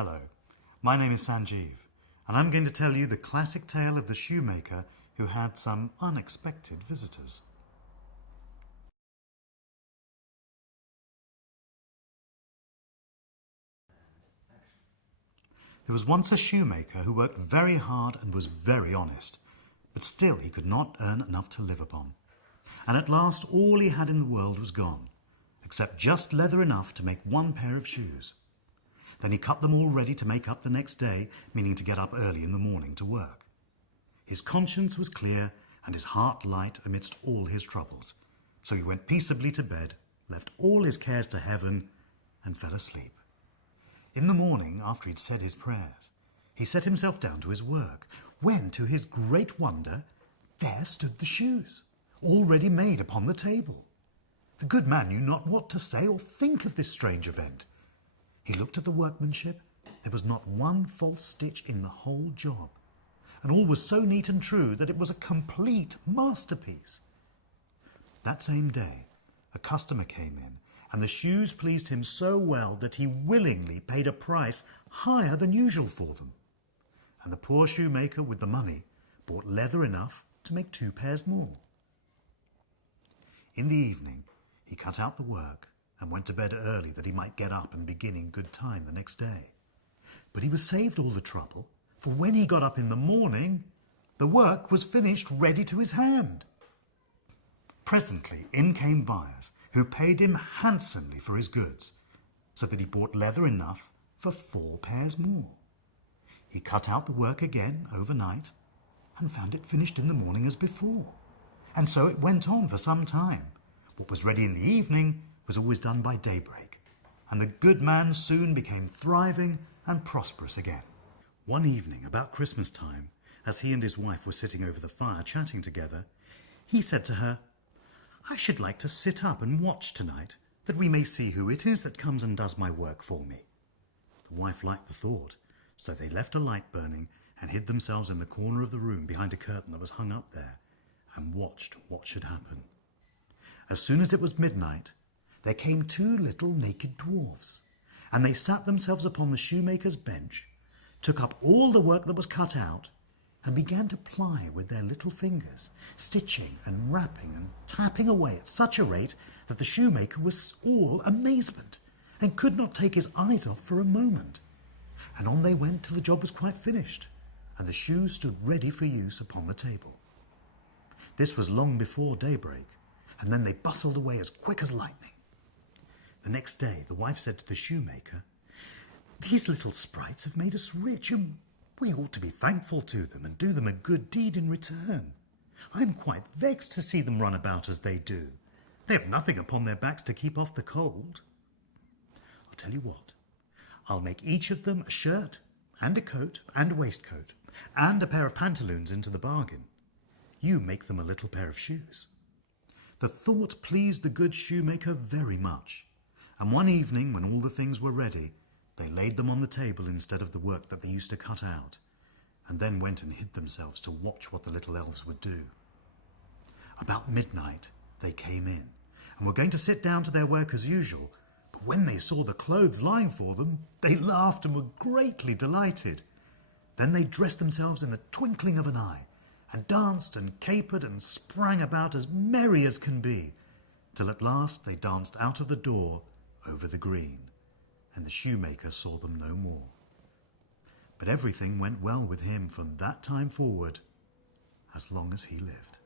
Hello, my name is Sanjeev, and I'm going to tell you the classic tale of the shoemaker who had some unexpected visitors. There was once a shoemaker who worked very hard and was very honest, but still he could not earn enough to live upon. And at last all he had in the world was gone, except just leather enough to make one pair of shoes. Then he cut them all ready to make up the next day, meaning to get up early in the morning to work. His conscience was clear and his heart light amidst all his troubles. So he went peaceably to bed, left all his cares to heaven, and fell asleep. In the morning, after he'd said his prayers, he set himself down to his work, when, to his great wonder, there stood the shoes, already made upon the table. The good man knew not what to say or think of this strange event. He looked at the workmanship. There was not one false stitch in the whole job, and all was so neat and true that it was a complete masterpiece. That same day, a customer came in, and the shoes pleased him so well that he willingly paid a price higher than usual for them. And the poor shoemaker with the money bought leather enough to make 2 pairs more. In the evening, he cut out the work and went to bed early that he might get up and begin in good time the next day. But he was saved all the trouble, for when he got up in the morning, the work was finished ready to his hand. Presently in came buyers, who paid him handsomely for his goods, so that he bought leather enough for 4 pairs more. He cut out the work again overnight, and found it finished in the morning as before. And so it went on for some time. What was ready in the evening was always done by daybreak, and the good man soon became thriving and prosperous again. One evening, about Christmas time, as he and his wife were sitting over the fire chatting together, he said to her, "I should like to sit up and watch tonight, that we may see who it is that comes and does my work for me." The wife liked the thought, so they left a light burning and hid themselves in the corner of the room behind a curtain that was hung up there, and watched what should happen. As soon as it was midnight, there came 2 little naked dwarfs, and they sat themselves upon the shoemaker's bench, took up all the work that was cut out, and began to ply with their little fingers, stitching and rapping and tapping away at such a rate that the shoemaker was all amazement, and could not take his eyes off for a moment. And on they went till the job was quite finished, and the shoes stood ready for use upon the table. This was long before daybreak, and then they bustled away as quick as lightning. The next day the wife said to the shoemaker, "These little sprites have made us rich, and we ought to be thankful to them and do them a good deed in return. I am quite vexed to see them run about as they do. They have nothing upon their backs to keep off the cold. I'll tell you what, I'll make each of them a shirt and a coat and a waistcoat and a pair of pantaloons into the bargain. You make them a little pair of shoes." The thought pleased the good shoemaker very much, and one evening when all the things were ready, they laid them on the table instead of the work that they used to cut out, and then went and hid themselves to watch what the little elves would do. About midnight they came in, and were going to sit down to their work as usual, but when they saw the clothes lying for them, they laughed and were greatly delighted. Then they dressed themselves in the twinkling of an eye, and danced and capered and sprang about as merry as can be, till at last they danced out of the door over the green, and the shoemaker saw them no more. But everything went well with him from that time forward, as long as he lived.